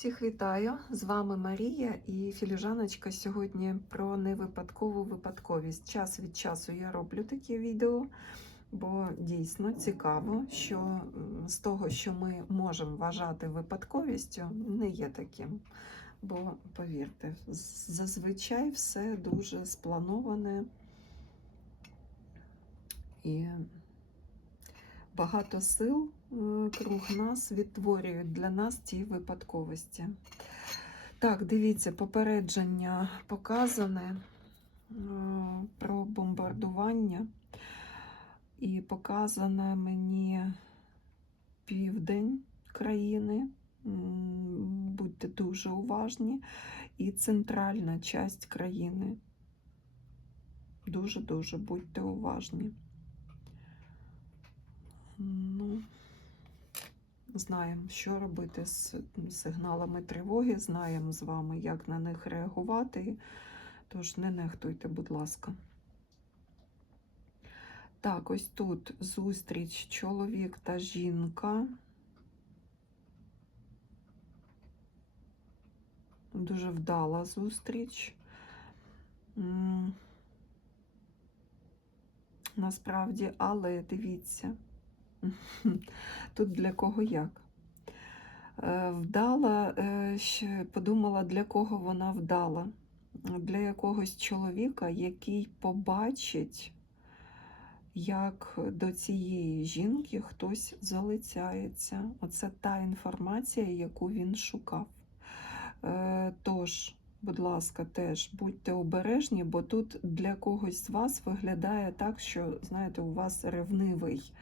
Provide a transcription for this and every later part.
Всіх вітаю! З вами Марія і філіжаночка сьогодні про невипадкову випадковість. Час від часу я роблю такі відео, бо дійсно цікаво, що з того, що ми можемо вважати випадковістю, не є таким. Бо, повірте, зазвичай все дуже сплановане і багато сил круг нас відтворюють для нас ті випадковості. Так, дивіться, попередження показане е, про бомбардування. І показане мені південь країни. Будьте дуже уважні. І центральна часть країни. Дуже-дуже будьте уважні. Ну, знаємо, що робити з сигналами тривоги, знаємо з вами, як на них реагувати. Тож не нехтуйте, будь ласка. Так, ось тут зустріч чоловік та жінка. Дуже вдала зустріч. Насправді, але дивіться, тут для кого як. Е, Вдала, е, подумала, для кого вона вдала. Для якогось чоловіка, який побачить, як до цієї жінки хтось залицяється. Оце та інформація, яку він шукав. Е, Тож, будь ласка, теж будьте обережні, бо тут для когось з вас виглядає так, що, знаєте, у вас ревнивий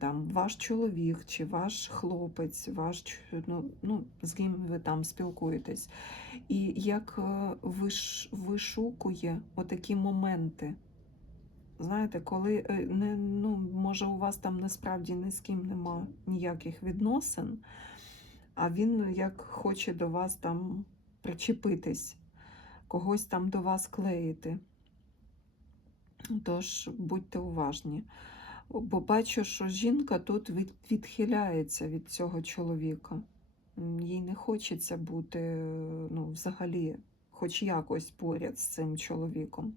там, ваш чоловік чи ваш хлопець, ваш, ну, ну, з ким ви там спілкуєтесь. І як е, виш, вишукує отакі моменти. Знаєте, коли е, не, ну, може у вас там насправді ні з ким нема ніяких відносин, а він як хоче до вас там причепитись, когось там до вас клеїти. Тож будьте уважні. Бо бачу, що жінка тут відхиляється від цього чоловіка. Їй не хочеться бути ну, взагалі, хоч якось поряд з цим чоловіком.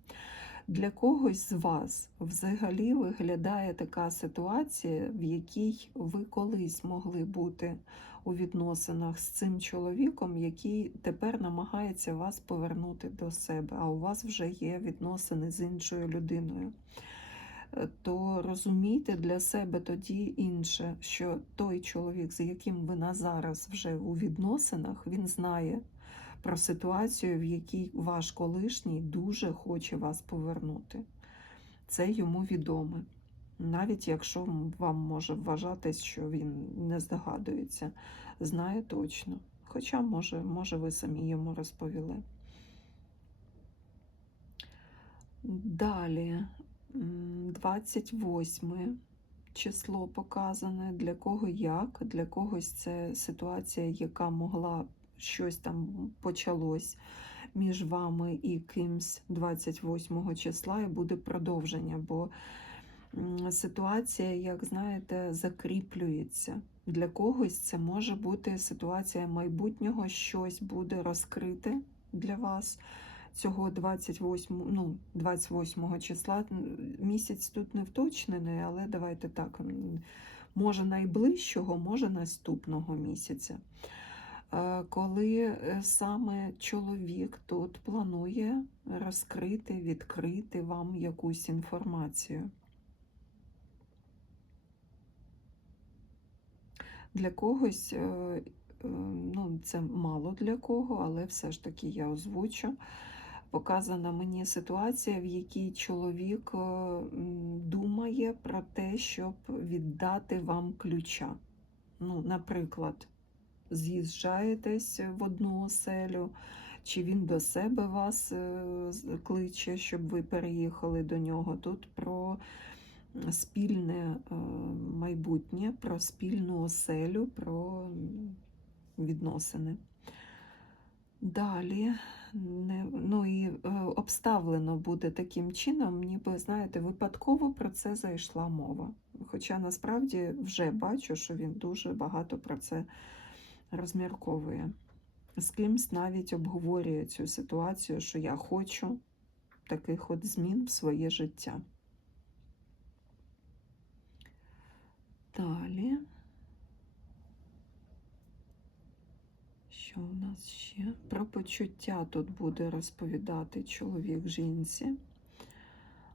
Для когось з вас взагалі виглядає така ситуація, в якій ви колись могли бути у відносинах з цим чоловіком, який тепер намагається вас повернути до себе, а у вас вже є відносини з іншою людиною. То розумійте для себе тоді інше, що той чоловік, з яким ви на зараз вже у відносинах, він знає про ситуацію, в якій ваш колишній дуже хоче вас повернути. Це йому відоме. Навіть якщо вам може вважатись, що він не здогадується, знає точно. Хоча, може, може, ви самі йому розповіли. Далі, 28 число показане. Для кого як, для когось це ситуація, яка могла щось там почалось між вами і кимсь 28 числа, і буде продовження, бо ситуація, як знаєте, закріплюється. Для когось це може бути ситуація майбутнього, щось буде розкрите для вас цього 28, ну, 28 числа. Місяць тут не вточнений, але давайте так, може найближчого, може наступного місяця. Е, Коли е, саме чоловік тут планує розкрити, відкрити вам якусь інформацію. Для когось, е, ну, це мало для кого, але все ж таки я озвучу. Показана мені ситуація, в якій чоловік е, думає про те, щоб віддати вам ключа. Ну, наприклад, з'їжджаєтесь в одну оселю, чи він до себе вас е, кличе, щоб ви переїхали до нього. Тут про спільне е, майбутнє, про спільну оселю, про відносини. Далі, ну і е, обставлено буде таким чином, ніби, знаєте, випадково про це зайшла мова. Хоча насправді вже бачу, що він дуже багато про це розмірковує. З кимсь навіть обговорює цю ситуацію, що я хочу таких от змін в своє життя. Далі. Що у нас ще? Про почуття тут буде розповідати чоловік жінці.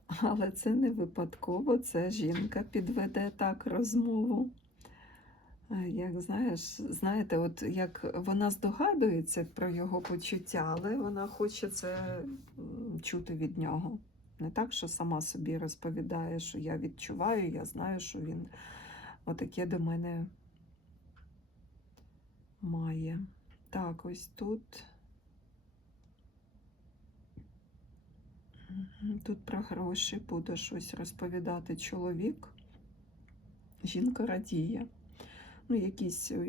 Але це не випадково, це жінка підведе так розмову. Е, Як знаєш, знаєте, от як вона здогадується про його почуття, але вона хоче це чути від нього. Не так, що сама собі розповідає, що я відчуваю, я знаю, що він отаке до мене має. Так, ось тут. Тут про гроші буде щось розповідати чоловік. Жінка радіє. Ну, якісь е,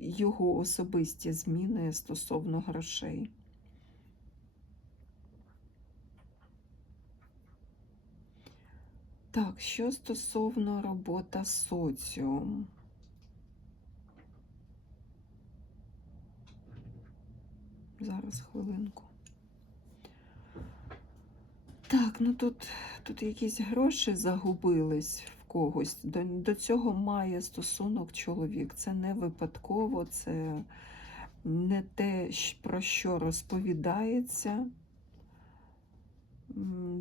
його особисті зміни стосовно грошей. Так, що стосовно робота соціум. Зараз хвилинку. Так, ну тут, тут якісь гроші загубились в когось. До, до цього має стосунок чоловік. Це не випадково, це не те, про що розповідається.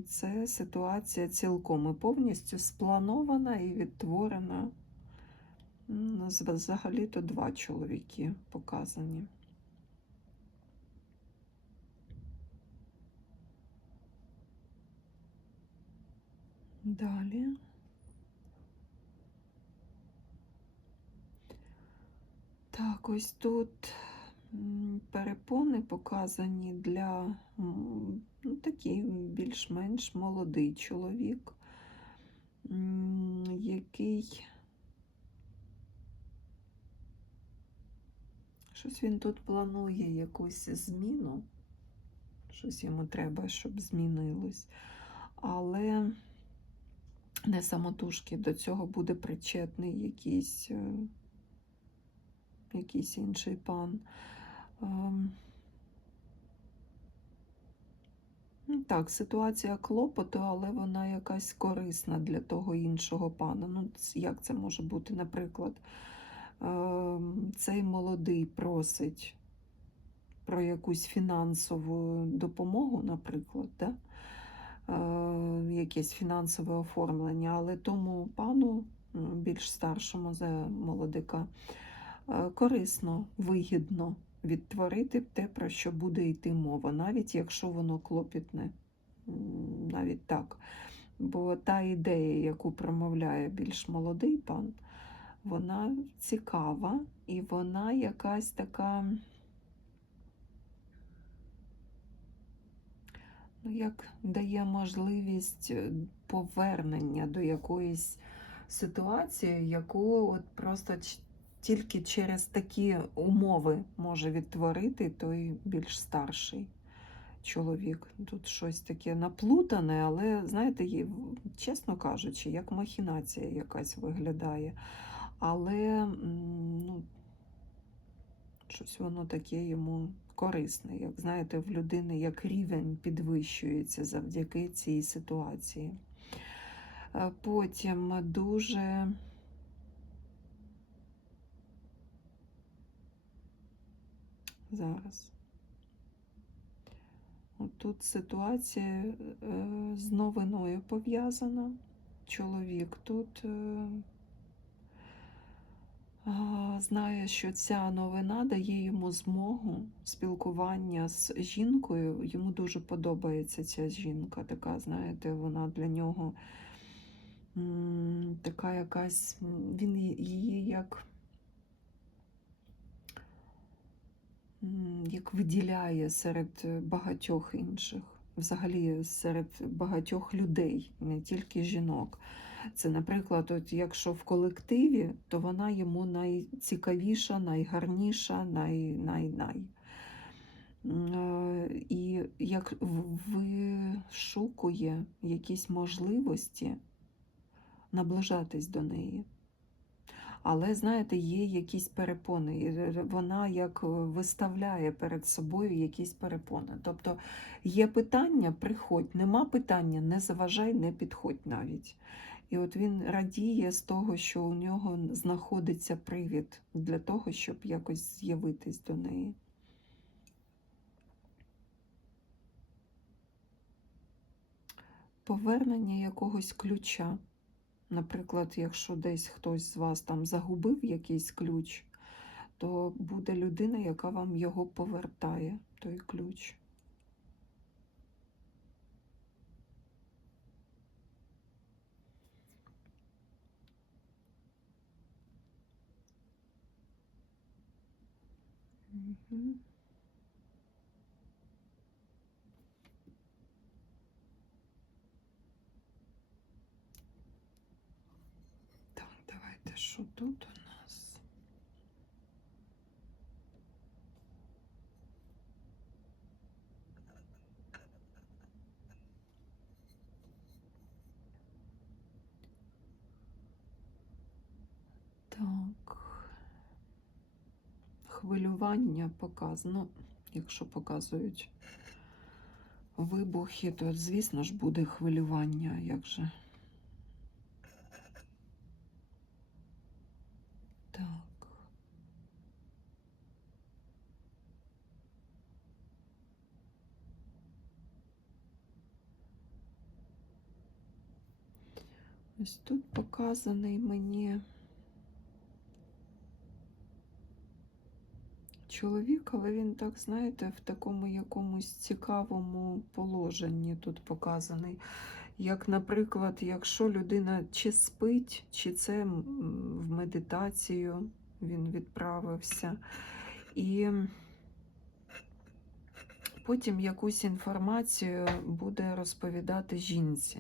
Це ситуація цілком і повністю спланована і відтворена. Взагалі-то два чоловіки показані. Далі. Так, ось тут перепони показані для ну, такий більш-менш молодий чоловік, який щось він тут планує якусь зміну, щось йому треба, щоб змінилось. Але не самотужки до цього буде причетний якийсь, е, якийсь інший пан. Ем, ну, Так, ситуація клопоту, але вона якась корисна для того іншого пана. Ну, як це може бути? Наприклад, ем, цей молодий просить про якусь фінансову допомогу, наприклад, да? Е, якесь фінансове оформлення, але тому пану, більш старшому за молодика, е, корисно, вигідно відтворити те, про що буде йти мова, навіть якщо воно клопітне, навіть так. Бо та ідея, яку промовляє більш молодий пан, вона цікава і вона якась така. Ну, як дає можливість е, повернення до якоїсь ситуації, яку от просто тільки через такі умови може відтворити той більш старший чоловік. Тут щось таке наплутане, але, знаєте, чесно кажучи, як махінація якась виглядає. Але ну, щось воно таке йому корисне. Як знаєте, в людини як рівень підвищується завдяки цій ситуації. Е, Потім дуже зараз. Тут ситуація е, з новиною пов'язана. Чоловік тут е, знає, що ця новина дає йому змогу спілкування з жінкою. Йому дуже подобається ця жінка. Така, знаєте, вона для нього така якась. Він її як. Як виділяє серед багатьох інших, взагалі серед багатьох людей, не тільки жінок. Це, наприклад, от якщо в колективі, то вона йому найцікавіша, найгарніша, най, най, най. Е, І як вишукує якісь можливості наближатись до неї. Але, знаєте, є якісь перепони. і р- р- Вона як е, виставляє перед собою якісь перепони. Тобто є питання, приходь, нема питання, не заважай, не підходь навіть. І от він радіє з того, що у нього знаходиться привід для того, щоб якось з'явитись до неї. Повернення якогось ключа. Наприклад, якщо десь хтось з вас там загубив якийсь ключ, то буде людина, яка вам його повертає, той ключ. Так, давайте, що тут у Хвилювання показано. Якщо показують вибухи, то, звісно ж, буде хвилювання. Як же? Так. Ось тут показаний мені чоловік, але він так, знаєте, в такому якомусь цікавому положенні тут показаний. Як, наприклад, якщо людина чи спить, чи це в медитацію він відправився, і потім якусь інформацію буде розповідати жінці.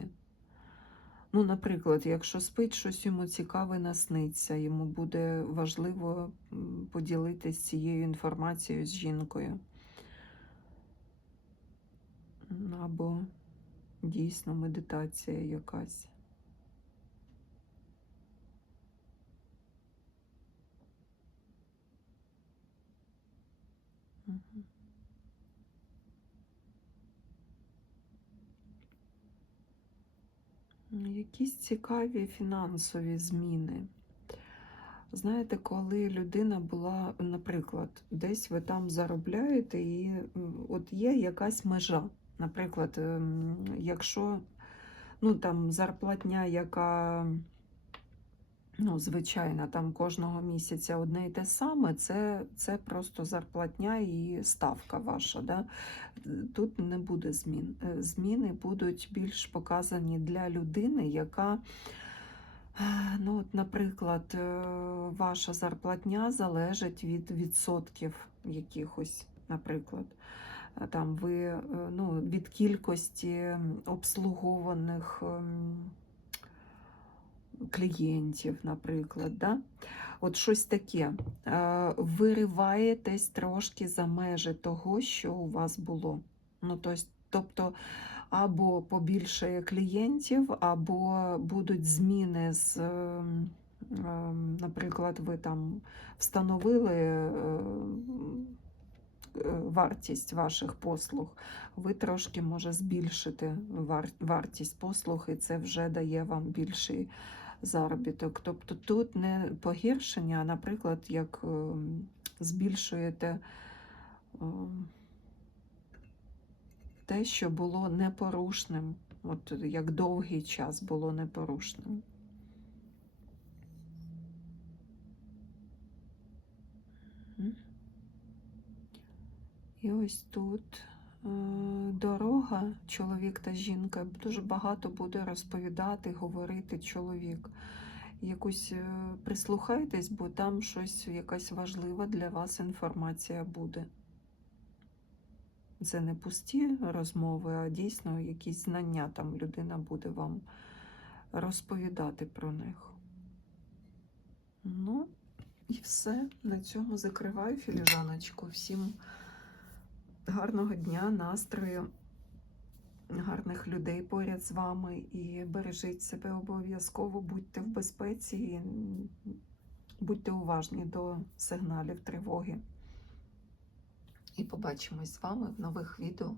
Ну, наприклад, якщо спить, щось йому цікаве насниться, йому буде важливо поділитися цією інформацією з жінкою. Або дійсно медитація якась. Якісь цікаві фінансові зміни. Знаєте, коли людина була, наприклад, десь ви там заробляєте, і от є якась межа. Наприклад, ем, якщо ну, там зарплатня, яка ну, звичайна, там кожного місяця одне і те саме, це, це просто зарплатня і ставка ваша. Да? Тут не буде змін. Е, Зміни будуть більш показані для людини, яка. Е, Ну, от, наприклад, е, ваша зарплатня залежить від відсотків якихось, наприклад. Там ви ну, від кількості обслугованих ем, клієнтів, наприклад. Да? От щось таке. Е, Вириваєтесь трошки за межі того, що у вас було. Ну, тобто, або побільшає клієнтів, або будуть зміни з, ем, ем, наприклад, ви там встановили е, е, вартість ваших послуг, ви трошки може збільшити вартість послуг, і це вже дає вам більший заробіток. Тобто тут не погіршення, а, наприклад, як ем, збільшуєте ем, те, що було непорушним, от як довгий час було непорушним. І ось тут е, дорога, чоловік та жінка, дуже багато буде розповідати, говорити чоловік. Якусь е, прислухайтесь, бо там щось, якась важлива для вас інформація буде. Це не пусті розмови, а дійсно якісь знання там людина буде вам розповідати про них. Ну, і все. На цьому закриваю філіжаночку. Всім гарного дня, настрою, гарних людей поряд з вами і бережіть себе обов'язково, будьте в безпеці і Будьте уважні до сигналів тривоги. І побачимось з вами в нових відео.